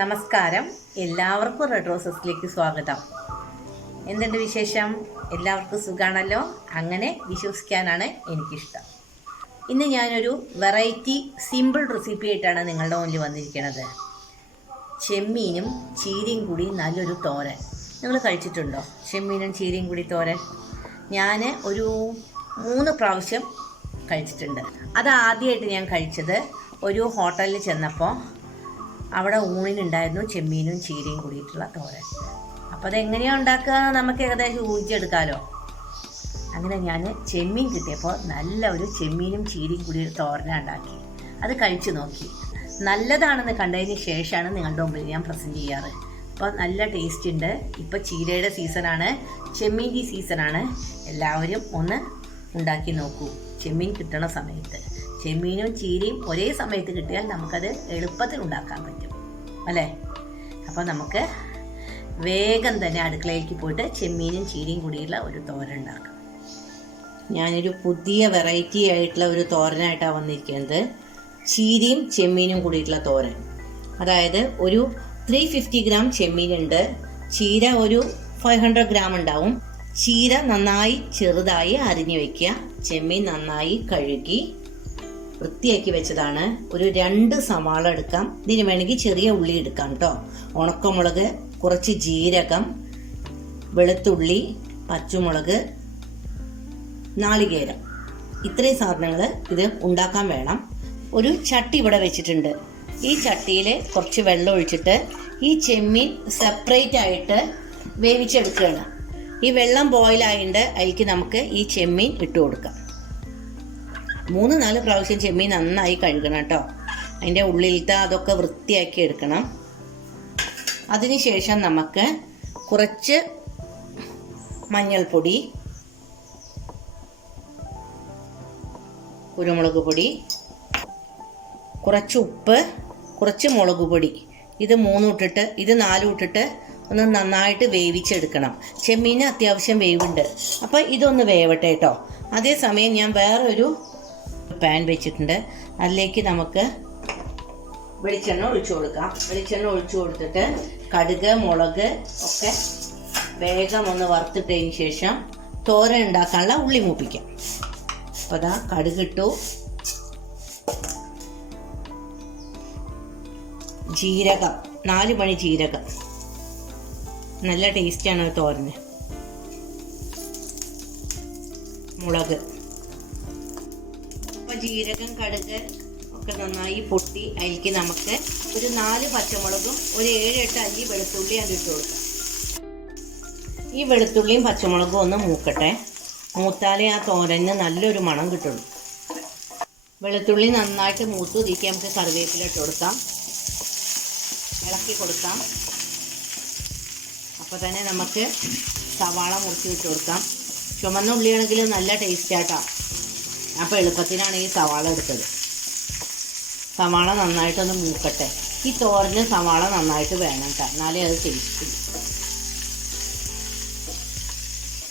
നമസ്കാരം, എല്ലാവർക്കും റെഡ് റോസസിലേക്ക് സ്വാഗതം. എന്തുണ്ട് വിശേഷം? എല്ലാവർക്കും സുഖാണല്ലോ? അങ്ങനെ വിശ്വസിക്കാനാണ് എനിക്കിഷ്ടം. ഇന്ന് ഞാനൊരു വെറൈറ്റി സിമ്പിൾ റെസിപ്പി ആയിട്ടാണ് നിങ്ങളുടെ മുന്നിൽ വന്നിരിക്കുന്നത്. ചെമ്മീനും ചീരയും കൂടി നല്ലൊരു തോരൻ. നിങ്ങൾ കഴിച്ചിട്ടുണ്ടോ ചെമ്മീനും ചീരയും കൂടി തോരൻ? ഞാൻ ഒരു 3 പ്രാവശ്യം കഴിച്ചിട്ടുണ്ട്. അത് ആദ്യമായിട്ട് ഞാൻ കഴിച്ചത് ഒരു ഹോട്ടലിൽ ചെന്നപ്പോൾ അവിടെ ഊണിനുണ്ടായിരുന്നു ചെമ്മീനും ചീരയും കൂടിയിട്ടുള്ള തോരൻ. അപ്പോൾ അതെങ്ങനെയാണ് ഉണ്ടാക്കുക നമുക്ക് ഏകദേശം ഊഹിച്ചെടുക്കാമല്ലോ. അങ്ങനെ ഞാൻ ചെമ്മീൻ കിട്ടിയപ്പോൾ നല്ല ഒരു ചെമ്മീനും ചീരയും കൂടി തോരനാണ് ഉണ്ടാക്കി. അത് കഴിച്ചു നോക്കി. നല്ലതാണെന്ന് കണ്ടതിന് ശേഷമാണ് നിങ്ങളുടെ മുമ്പിൽ ഞാൻ പ്രസൻറ്റ് ചെയ്യാറ്. അപ്പോൾ നല്ല ടേസ്റ്റ് ഉണ്ട്. ഇപ്പോൾ ചീരയുടെ സീസണാണ്, ചെമ്മീൻ്റെ സീസണാണ്. എല്ലാവരും ഒന്ന് ഉണ്ടാക്കി നോക്കൂ. ചെമ്മീൻ കിട്ടണ സമയത്ത് ചെമ്മീനും ചീരയും ഒരേ സമയത്ത് കിട്ടിയാൽ നമുക്കത് എളുപ്പത്തിൽ ഉണ്ടാക്കാൻ പറ്റും അല്ലേ? അപ്പോൾ നമുക്ക് വേഗം തന്നെ അടുക്കളയിലേക്ക് പോയിട്ട് ചെമ്മീനും ചീരയും കൂടിയുള്ള ഒരു തോരൻ ഉണ്ടാക്കാം. ഞാനൊരു പുതിയ വെറൈറ്റി ആയിട്ടുള്ള ഒരു തോരനായിട്ടാണ് വന്നിരിക്കുന്നത്. ചീരയും ചെമ്മീനും കൂടിയിട്ടുള്ള തോരൻ. അതായത് ഒരു 350 ഗ്രാം ചെമ്മീനുണ്ട്. ചീര ഒരു 500 ഗ്രാം ഉണ്ടാവും. ചീര നന്നായി ചെറുതായി അരിഞ്ഞു വയ്ക്കുക. ചെമ്മീൻ നന്നായി കഴുകി വൃത്തിയാക്കി വെച്ചതാണ്. ഒരു 2 സവാള എടുക്കാം. ഇതിന് വേണമെങ്കിൽ ചെറിയ ഉള്ളി എടുക്കാം കേട്ടോ. ഉണക്കമുളക്, കുറച്ച് ജീരകം, വെളുത്തുള്ളി, പച്ചമുളക്, നാളികേരം, ഇത്രയും സാധനങ്ങൾ ഇത് ഉണ്ടാക്കാൻ വേണം. ഒരു ചട്ടി ഇവിടെ വെച്ചിട്ടുണ്ട്. ഈ ചട്ടിയിൽ കുറച്ച് വെള്ളം ഒഴിച്ചിട്ട് ഈ ചെമ്മീൻ സെപ്പറേറ്റ് ആയിട്ട് വേവിച്ചെടുക്കുകയാണ്. ഈ വെള്ളം ബോയിലായിട്ട് അതിലേക്ക് നമുക്ക് ഈ ചെമ്മീൻ ഇട്ട് കൊടുക്കാം. 3-4 പ്രാവശ്യം ചെമ്മീൻ നന്നായി കഴുകണം കേട്ടോ. അതിൻ്റെ ഉള്ളിലത്തെ അതൊക്കെ വൃത്തിയാക്കി എടുക്കണം. അതിനുശേഷം നമുക്ക് കുറച്ച് മഞ്ഞൾപ്പൊടി, കുരുമുളക് പൊടി, കുറച്ച് ഉപ്പ്, കുറച്ച് മുളക് പൊടി, ഇത് 3 ഇട്ടിട്ട് ഇത് 4 ഇട്ടിട്ട് ഒന്ന് നന്നായിട്ട് വേവിച്ചെടുക്കണം. ചെമ്മീന് അത്യാവശ്യം വേവുണ്ട്. അപ്പോൾ ഇതൊന്ന് വേവട്ടെ കേട്ടോ. അതേസമയം ഞാൻ വേറൊരു പാൻ വെച്ചിട്ടുണ്ട്. അതിലേക്ക് നമുക്ക് വെളിച്ചെണ്ണ ഒഴിച്ചു കൊടുക്കാം. വെളിച്ചെണ്ണ ഒഴിച്ചു കൊടുത്തിട്ട് കടുക്, മുളക് ഒക്കെ വേഗം ഒന്ന് വറുത്തിട്ടതിന് ശേഷം തോരൻ ഉണ്ടാക്കാനുള്ള ഉള്ളി മൂപ്പിക്കാം. അപ്പോൾ അതാ കടുക് ഇട്ടു, ജീരകം 4 മണി ജീരകം, നല്ല ടേസ്റ്റാണ് തോരന്. മുളക്, അപ്പോൾ ജീരകം കടുക് ഒക്കെ നന്നായി പൊട്ടി അതിലേക്ക് നമുക്ക് ഒരു 4 പച്ചമുളകും ഒരു 7-8 അല്ലി വെളുത്തുള്ളി അതിട്ട് കൊടുക്കാം. ഈ വെളുത്തുള്ളിയും പച്ചമുളകും ഒന്ന് മൂക്കട്ടെ. മൂത്താലേ ആ തോരന് നല്ലൊരു മണം കിട്ടുള്ളൂ. വെളുത്തുള്ളി നന്നായിട്ട് മൂത്തു. ഇതിലേക്ക് നമുക്ക് കറിവേപ്പില ഇട്ട് കൊടുക്കാം, ഇളക്കി കൊടുക്കാം. അപ്പോൾ തന്നെ നമുക്ക് സവാള മുറിച്ച് ഇട്ട് കൊടുക്കാം. ചുമന്ന ഉള്ളിയാണെങ്കിൽ നല്ല ടേസ്റ്റായിട്ടാണ്. അപ്പോൾ എളുപ്പത്തിനാണ് ഈ സവാള എടുത്തത്. സവാള നന്നായിട്ടൊന്ന് മൂക്കട്ടെ. ഈ തോരന് സവാള നന്നായിട്ട് വേണം കേട്ടോ, എന്നാലേ അത് ടേസ്റ്റ്.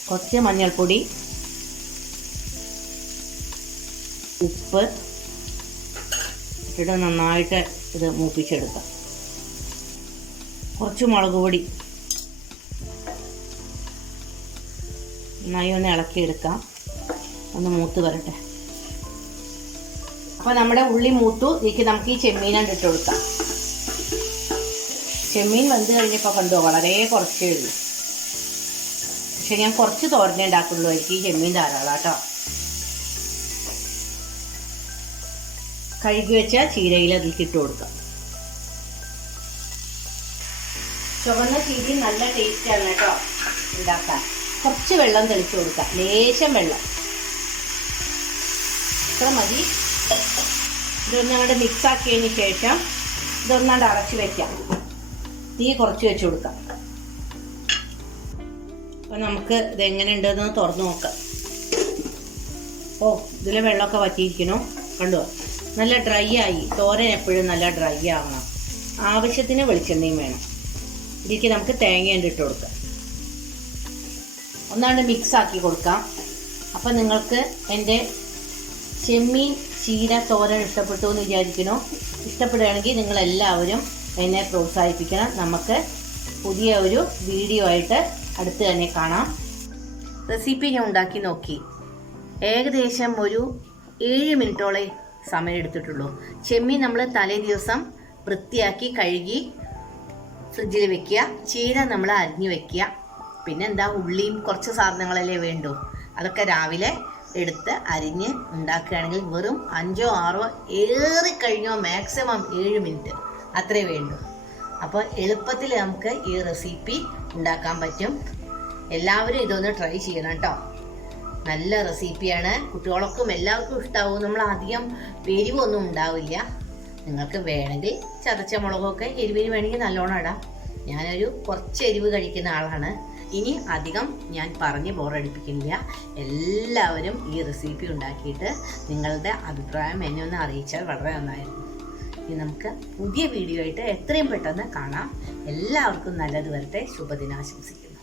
കുറച്ച് മഞ്ഞൾപ്പൊടി, ഉപ്പ് ഇട്ടിട്ട് നന്നായിട്ട് ഇത് മൂപ്പിച്ചെടുക്കാം. കുറച്ച് മുളക് പൊടി നന്നായി ഒന്ന് ഇളക്കിയെടുക്കാം. ഒന്ന് മൂത്ത് വരട്ടെ. അപ്പോൾ നമ്മുടെ ഉള്ളി മൂത്തു. ഇതിലേക്ക് നമുക്ക് ഈ ചെമ്മീനാണ്ട് ഇട്ട് കൊടുക്കാം. ചെമ്മീൻ വെന്ത് കഴിഞ്ഞപ്പോൾ കണ്ടോ വളരെ കുറച്ചേ ഉള്ളൂ. പക്ഷെ ഞാൻ കുറച്ച് തോരനേ ഉണ്ടാക്കുള്ളൂ. എനിക്ക് ഈ ചെമ്മീൻ ധാരാളം കേട്ടോ. കഴുകി വെച്ച ചീരയിൽ അതിലേക്ക് ഇട്ട് കൊടുക്കാം. ചുവന്ന ചീര നല്ല ടേസ്റ്റാണ് കേട്ടോ ഉണ്ടാക്കാൻ. കുറച്ച് വെള്ളം തെളിച്ച് കൊടുക്കാം, ലേശം വെള്ളം, ഇത്ര മതി. ഇതൊന്ന് അങ്ങോട്ട് മിക്സാക്കിയതിന് ശേഷം ഇതൊന്നാണ്ട് അടച്ച് വയ്ക്കാം. തീ കുറച്ച് വെച്ച് കൊടുക്കാം. അപ്പോൾ നമുക്ക് ഇതെങ്ങനെ ഉണ്ടെന്ന് തുറന്ന് നോക്കാം. ഓ, ഇതിലെ വെള്ളമൊക്കെ വറ്റിയിരിക്കണോ കണ്ടോ? നല്ല ഡ്രൈ ആയി. തോരൻ എപ്പോഴും നല്ല ഡ്രൈ ആവണം. ആവശ്യത്തിന് വെളിച്ചെണ്ണയും വേണം. ഇതിലേക്ക് നമുക്ക് തേങ്ങ ഇട്ട് കൊടുക്കാം. ഒന്നാണ്ട് മിക്സാക്കി കൊടുക്കാം. അപ്പം നിങ്ങൾക്ക് എൻ്റെ ചെമ്മീൻ ചീര തോരൻ ഇഷ്ടപ്പെട്ടു എന്ന് വിചാരിക്കുന്നു. ഇഷ്ടപ്പെടുകയാണെങ്കിൽ നിങ്ങളെല്ലാവരും എന്നെ പ്രോത്സാഹിപ്പിക്കണം. നമുക്ക് പുതിയ ഒരു വീഡിയോ ആയിട്ട് അടുത്ത് തന്നെ കാണാം. റെസിപ്പി ഞാൻ ഉണ്ടാക്കി നോക്കി. ഏകദേശം ഒരു 7 മിനിറ്റോളം സമയം എടുത്തിട്ടുള്ളൂ. ചെമ്മീൻ നമ്മൾ തലേ ദിവസം വൃത്തിയാക്കി കഴുകി ഫ്രിഡ്ജിൽ വെക്കുക. ചീര നമ്മൾ അരിഞ്ഞു വെക്കുക. പിന്നെ ഉള്ളിയും കുറച്ച് സാധനങ്ങളല്ലേ വേണ്ടൂ. അതൊക്കെ രാവിലെ എടുത്ത് അരിഞ്ഞ് ഉണ്ടാക്കുകയാണെങ്കിൽ വെറും 5 6 ഏറിക്കഴിഞ്ഞോ മാക്സിമം 7 മിനിറ്റ് അത്രേ വേണ്ടൂ. അപ്പോൾ എളുപ്പത്തിൽ നമുക്ക് ഈ റെസിപ്പി ഉണ്ടാക്കാൻ പറ്റും. എല്ലാവരും ഇതൊന്ന് ട്രൈ ചെയ്യണം കേട്ടോ. നല്ല റെസിപ്പിയാണ്. കുട്ടികൾക്കും എല്ലാവർക്കും ഇഷ്ടാവും. നമ്മൾ അധികം എരിവൊന്നും ഉണ്ടാവില്ല. നിങ്ങൾക്ക് വേണമെങ്കിൽ ചതച്ച മുളകൊക്കെ എരിവിന് വേണമെങ്കിൽ നല്ലോണം ഇടാം. ഞാനൊരു കുറച്ച് എരിവ് കഴിക്കുന്ന ആളാണ്. ഇനി അധികം ഞാൻ പറഞ്ഞ് ബോറടിപ്പിക്കുന്നില്ല. എല്ലാവരും ഈ റെസിപ്പി ഉണ്ടാക്കിയിട്ട് നിങ്ങളുടെ അഭിപ്രായം എന്നെ ഒന്ന് അറിയിച്ചാൽ വളരെ നന്നായിരുന്നു. ഇനി നമുക്ക് പുതിയ വീഡിയോ ആയിട്ട് എത്രയും പെട്ടെന്ന് കാണാം. എല്ലാവർക്കും നല്ലത് വരട്ടെ. ശുഭദിനം ആശംസിക്കുന്നു.